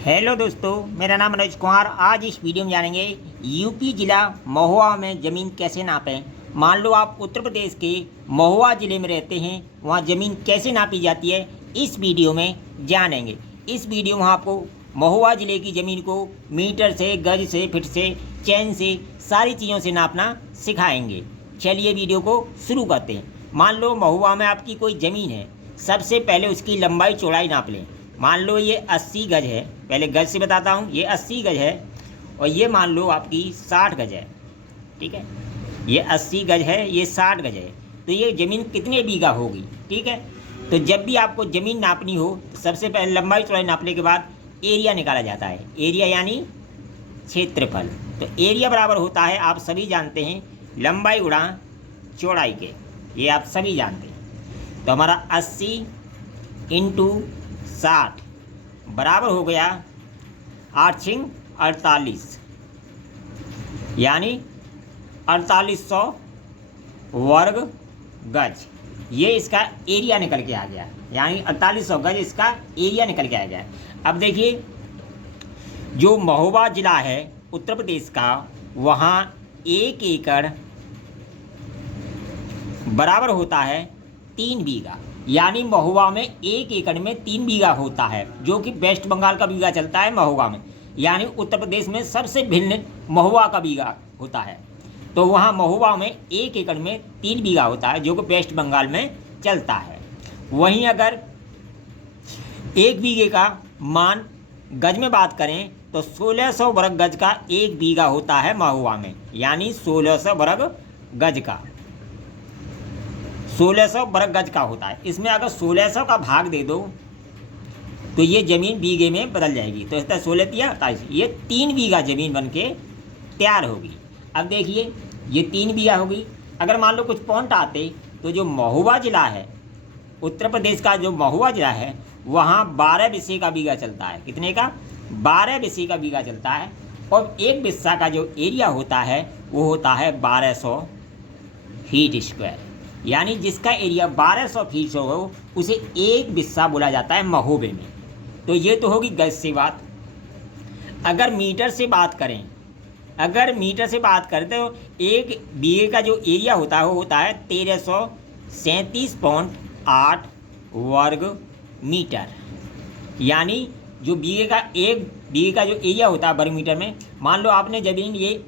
Hello दोस्तों, मेरा नाम मनोज कुमार। आज इस वीडियो में जानेंगे यूपी ज़िला महोबा में ज़मीन कैसे नापें। मान लो आप उत्तर प्रदेश के महोबा ज़िले में रहते हैं, वहाँ ज़मीन कैसे नापी जाती है इस वीडियो में जानेंगे। इस वीडियो में आपको महोबा ज़िले की ज़मीन को मीटर से, गज से, फिट से, चैन से, सारी चीज़ों से नापना सिखाएँगे। चलिए वीडियो को शुरू करते हैं। मान लो महोबा में आपकी कोई ज़मीन है, सबसे पहले उसकी लंबाई चौड़ाई नाप लें। मान लो ये 80 गज है, पहले गज से बताता हूँ। ये 80 गज है और ये मान लो आपकी 60 गज है। ठीक है, ये 80 गज है, ये 60 गज है, तो ये ज़मीन कितने बीघा होगी। ठीक है, तो जब भी आपको ज़मीन नापनी हो सबसे पहले लंबाई चौड़ाई नापने के बाद एरिया निकाला जाता है। एरिया यानी क्षेत्रफल। तो एरिया बराबर होता है, आप सभी जानते हैं, लंबाई गुणा चौड़ाई के। ये आप सभी जानते हैं। तो हमारा 80 इंटू 60 बराबर हो गया 8×6 48, यानी 4800 वर्ग गज। ये इसका एरिया निकल के आ गया, यानी 4800 गज इसका एरिया निकल के आ गया। अब देखिए, जो महोबा ज़िला है उत्तर प्रदेश का, वहाँ 1 एकड़ बराबर होता है 3 बीघा। यानी महोबा में 1 एकड़ में 3 बीघा होता है, जो कि वेस्ट बंगाल का बीघा चलता है महोबा में। यानी उत्तर प्रदेश में सबसे भिन्न महोबा का बीघा होता है। तो वहाँ महोबा में 1 एकड़ में 3 बीघा होता है, जो कि वेस्ट बंगाल में चलता है। वहीं अगर 1 बीघे का मान गज में बात करें तो 1600 वर्ग गज का 1 बीघा होता है महोबा में। यानी 1600 वर्ग गज का 1600 वर्ग गज का होता है। इसमें अगर 1600 का भाग दे दो तो ये ज़मीन बीघे में बदल जाएगी। तो इसका 16 तिया 28, ये 3 बीघा ज़मीन बन के तैयार होगी। अब देखिए, ये 3 बीघा होगी। अगर मान लो कुछ पॉइंट आते तो जो महोबा ज़िला है, उत्तर प्रदेश का जो महोबा ज़िला है, वहाँ 12 बिस्से का बीघा चलता है। कितने का? 12 बिस्से का बीघा चलता है। और एक बिस्सा का जो एरिया होता है वो होता है 1200 फीट स्क्वायर। यानी जिसका एरिया 1200 फीट हो उसे एक बिस्सा बोला जाता है महोबे में। तो ये तो होगी गज से बात। अगर मीटर से बात करें, अगर मीटर से बात करें तो 1 बीघे का जो एरिया होता है वो होता है 1337.8 वर्ग मीटर। यानी जो बीघे का 1 बीघे का जो एरिया होता है वर्ग मीटर में, मान लो आपने ज़मीन ये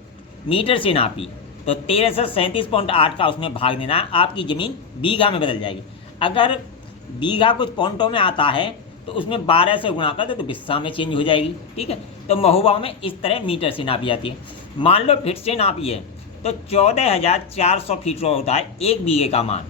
मीटर से नापी तो 1337.8 का उसमें भाग देना है, आपकी ज़मीन बीघा में बदल जाएगी। अगर बीघा कुछ पॉइंटों में आता है तो उसमें 12 से गुणा कर दे तो बिस्सा में चेंज हो जाएगी। ठीक है, तो महोबा में इस तरह मीटर से नापी जाती है। मान लो फिट से नापिए तो 14,400 फीट होता है 1 बीघे का मान।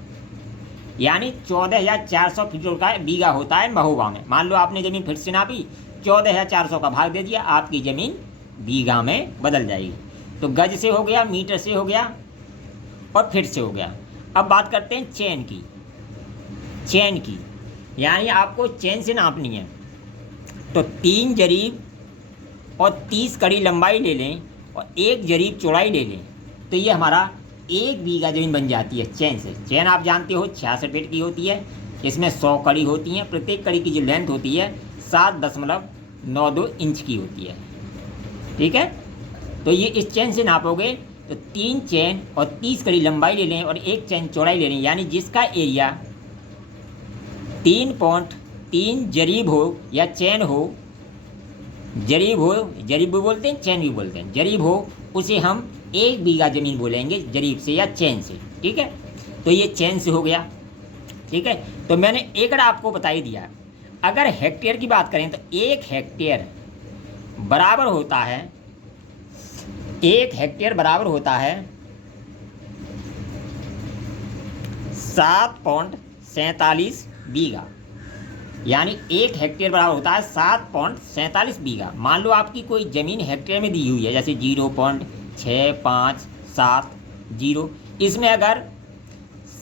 यानी 14,400 फीट का बीघा होता है महोबा में। मान लो आपने ज़मीन फिट से नापी, 14,400 का भाग दे दिया, आपकी ज़मीन बीघा में बदल जाएगी। तो गज से हो गया, मीटर से हो गया और फिट से हो गया। अब बात करते हैं चैन की। चैन की यानी आपको चैन से नापनी है तो 3 जरीब और 30 कड़ी लंबाई ले लें और 1 जरीब चौड़ाई ले लें, तो ये हमारा 1 बीघा ज़मीन बन जाती है चैन से। चैन आप जानते हो 66 फीट की होती है, इसमें 100 कड़ी होती हैं। प्रत्येक कड़ी की जो लेंथ होती है 7.92 इंच की होती है। ठीक है, तो ये इस चैन से नापोगे तो 3 चैन और 30 कड़ी लंबाई ले लें और 1 चैन चौड़ाई ले लें, यानी जिसका एरिया 3.3 जरीब हो या चैन हो, जरीब हो, जरीब भी बोलते हैं, चैन भी बोलते हैं, जरीब हो, उसे हम 1 बीघा ज़मीन बोलेंगे जरीब से या चैन से। ठीक है, तो ये चैन से हो गया। ठीक है, तो मैंने एकड़ आपको बता ही दिया। अगर हेक्टेयर की बात करें तो 1 हेक्टेयर बराबर होता है 1 हेक्टेयर बराबर होता है 7.47 बीघा। यानी 1 हेक्टेयर बराबर होता है 7.47 बीघा। मान लो आपकी कोई ज़मीन हेक्टेयर में दी हुई है, जैसे 0.6570, इसमें अगर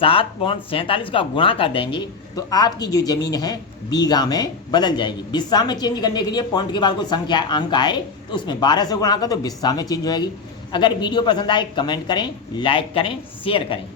7.47 का गुणा कर देंगे तो आपकी जो ज़मीन है बीघा में बदल जाएगी। बिस्सा में चेंज करने के लिए पॉइंट के बाद कोई संख्या अंक आए तो उसमें 12 से गुणा कर तो बिस्सा में चेंज होएगी। अगर वीडियो पसंद आए कमेंट करें, लाइक करें, शेयर करें।